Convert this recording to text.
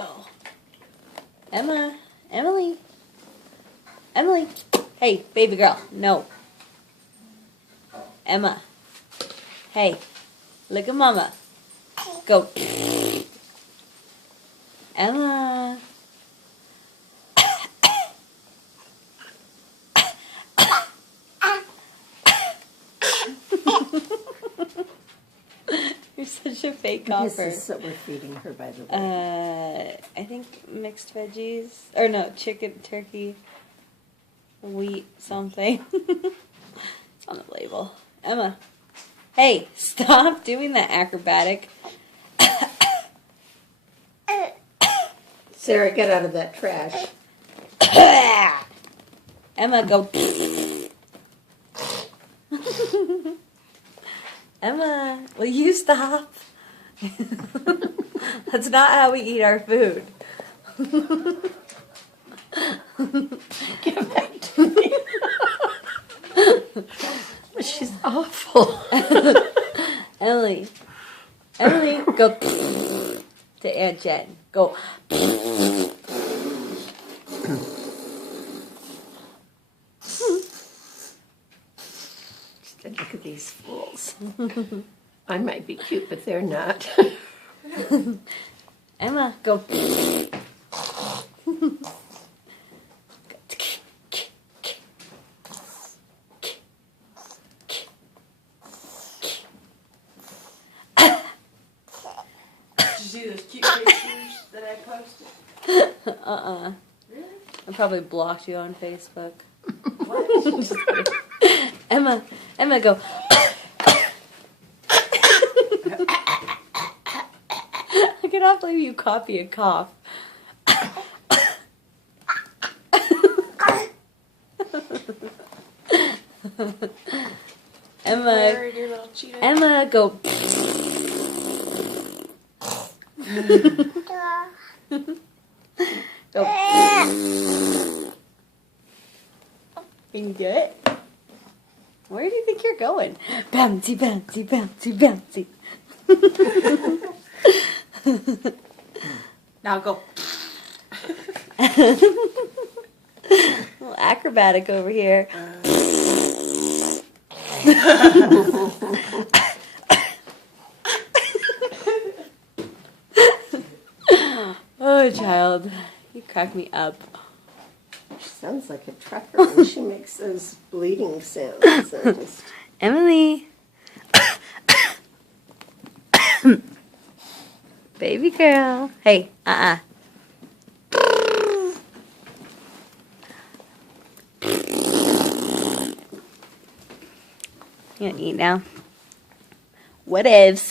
go. Emma. Emily. Emily. Hey, baby girl. No. Emma. Hey. Look at mama. Go. Emma. You're such a fake What cougher. is this that we're feeding her, by the way? I think mixed veggies. Or no, chicken, turkey, wheat, something. It's on the label. Emma. Hey, stop doing that acrobatic. Sarah, get out of that trash. Emma, go. Emma, will you stop? That's not how we eat our food. Get back to me. She's awful. Emily, go to Aunt Jen. Go. Just look at these fools. I might be cute, but they're not. Emma, go. Did you see those cute pictures that I posted? Really? I probably blocked you on Facebook. What? Emma, go. I cannot believe you copy a cough. Where are your little cheetah? Emma, go. Go. Can you get it? Where do you think you're going? Bouncy, bouncy, bouncy, bouncy. Now go. Little acrobatic over here. Oh, child. You crack me up. She sounds like a trucker when she makes those bleeding sounds. I just... Emily. Baby girl. Hey, You gonna eat now? What ifs?